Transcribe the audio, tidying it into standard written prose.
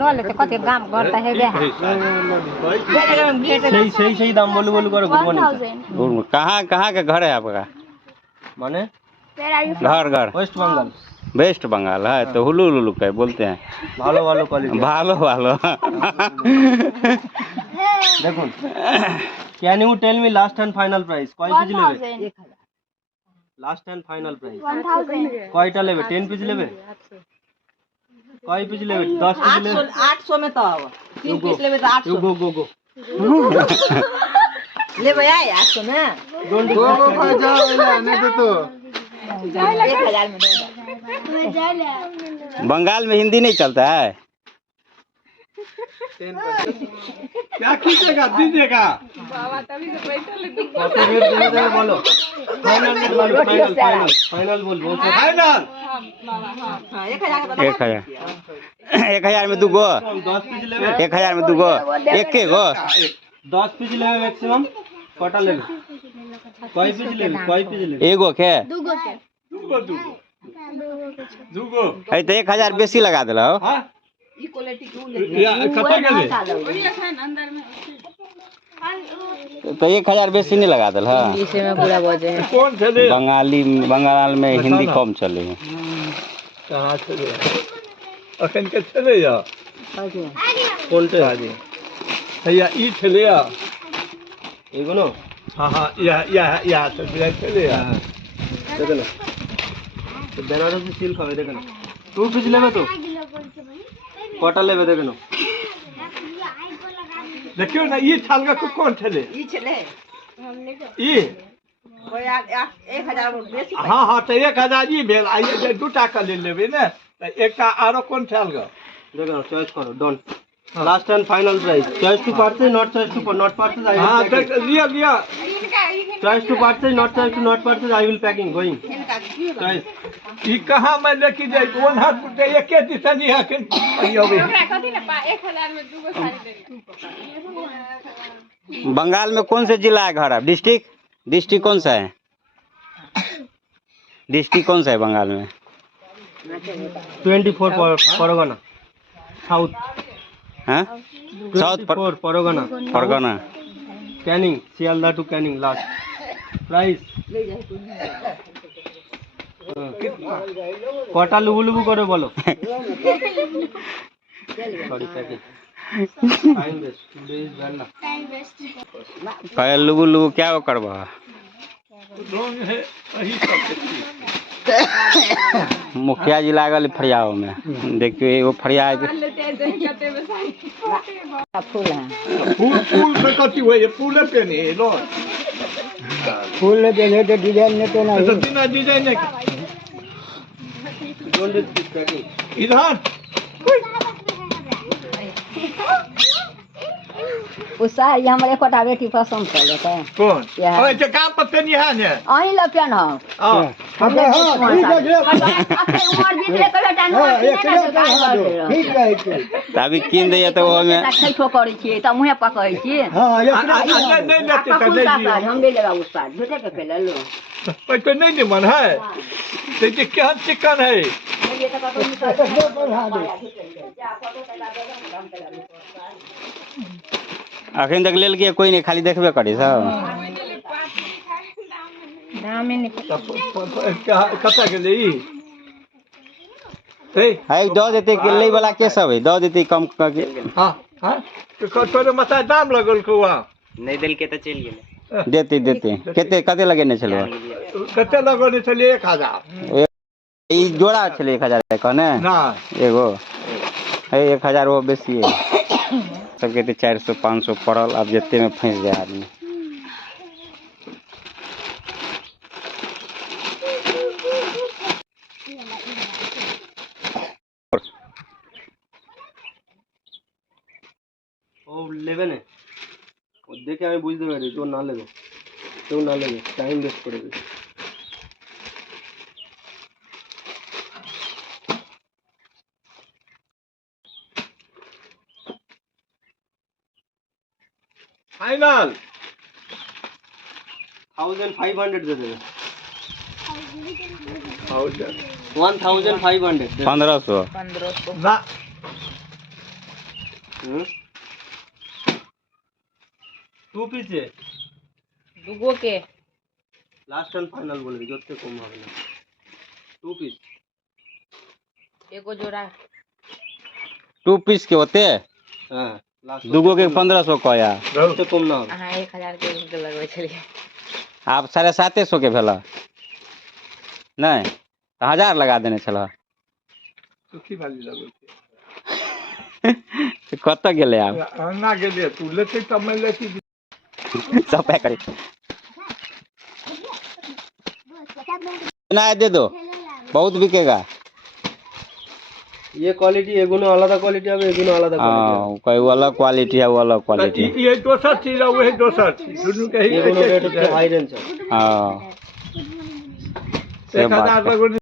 নলে তো কত গাম ঘরটা হেবে सही सही दाम बोलू बोलू करो। गुड मॉर्निंग कहाँ कहाँ का घर है आपका? माने घर घर वेस्ट बंगाल। वेस्ट बंगाल है तो हुलू हुलू का बोलते हैं। भालो भालो क्वालिटी भालो भालो देखो can you tell me last and final price কয় পিস নেবে? लास्ट एंड फाइनल प्राइस 1000 কয়টা নেবে? 10 পিস নেবে? কয় পিস নেবে? 10 পিস নেবে? 800 में तो 3 पीस लेबे तो 800 गो गो गो लेबे आई 800 में डोंट गो गो खा जाओ नहीं तो 1000 में दे बंगाल में हिंदी नहीं चलता है। क्या कीजिएगा दीजिएगा बाबा तभी से पैसा ले दो बोलो फाइनल बोलो फाइनल बोल फाइनल हां 1000 1000 में दू गो 10 पीस लेबे 1000 में दू गो एक गो 10 पीस लेबे मैक्सिमम कटा लेबे कई पीस लेबे कई पीस लेबे एगो के দুগো কে दूगो है तो 1000 बेसी लगा दिला हो। हां ई क्वालिटी क्यों या कटा गेले तो 1000 बेसी नहीं लगा दिल। हाँ इसे में पूरा बजे कौन चले बंगाल में हिंदी कम चले हैं। कहां चले अखन के चले या कौन से आजे भैया ई चले या एगो नो हां हां या तो चले या देखो ना तो बनारसी सिल्क है देखो ना 2 पीस लेबे तो कटा लेबे देखो ना देखियो ना ये छाल का कौन चले ई चले ई कोई 1000 बेसी हां हां तो 1000 ई भेल आइए 2 टाका ले लेबे ना एकटा आरो कौन छाल का देखो ना चॉइस करो done last and final price choice to purchase not choice to not purchase I हां लिया लिया choice to purchase not choice to not purchase I will packing going choice ई कहां मैं लेके जाई कोन हाथ पे एके दिशा नहीं है हमरा कथि ना 1000 में दूगो साड़ी दे बंगाल में कौन से जिला है घर? डिस्ट्रिक्ट डिस्ट्रिक्ट कौन सा है? डिस्ट्रिक्ट कौन सा है बंगाल में? 24 परगना साउथ हाँ south Pargana Pargana Canning Sealdah to Canning last price कटा लुबू लुबू करे बोलो sorry package time waste today is well कहे लुगु लुगु क्या वो करवा रॉन्ग है वही सब मुखिया जी लागल फरियाव में देखियो एगो फरिया फूल है फूल फूल से कथी होय फूल पे नहीं लो फूल दे ले तो डिजाइन ने तो ना तो बिना डिजाइन ने डोंट पैकेज इधर उसा ये हमरे कोटा बेटी पसंद कर लेते हैं कौन ओए जे काम पर पेनी है ने आई ला पेन हो हां हमने अपने उम्र भी ले कर बेटा ठीक है तभी कीन दैया तो वो में खाइ छो करै छी त मुहे पकै छी हां नहीं लेते तो ले हम ले लेगा उस पार झूठे के पे ले लो पे नहीं दे मन है तो ये क्या चिकन है ये तो कतो अखन तक लेल के कोई नहीं खाली देखबे करी सब नाम नहीं कता के ले है दो देते के ले वाला के सब है दो देते कम करके हां हां तो तोरे मसा दाम लगल कुआ नहीं दिल के तो चल गेले देते देते केते कते लगेने छलो कते लगने छले 1000 ई जोड़ा छले 1000 कने ना एगो है 1000 वो बेसी है सबके तो 400 500 पड़ल अब जत्ते में फंस जाए आदमी ओ लेवे ने ओ देखे हमें बुझ देबे तो ना लेबे टाइम वेस्ट करेबे फाइनल 1500 दे देबे 1500 1500 ना टू पीस दुगो के लास्ट एंड फाइनल बोले जोते कम হবে না टू पीस एगो जोड़ा 2 पीस के होते हां लास्ट दुगो के 1500 कहया जोते कम ना अहाँ 1000 के लगबै छलिए आप 750 के भेला नहीं तो 1000 लगा देने छला सुखी वाली लगो कत गेले आप ना गेले तू लेते तब मैं लेती सब पैक करी ना दे दो बहुत बिकेगा ये क्वालिटी एगुनो अलग क्वालिटी है एगुनो अलग हां कोई अलग क्वालिटी है वो अलग क्वालिटी ये दोसर चीज है वो दोसर चीज दोनों के ही हां 1000 लगो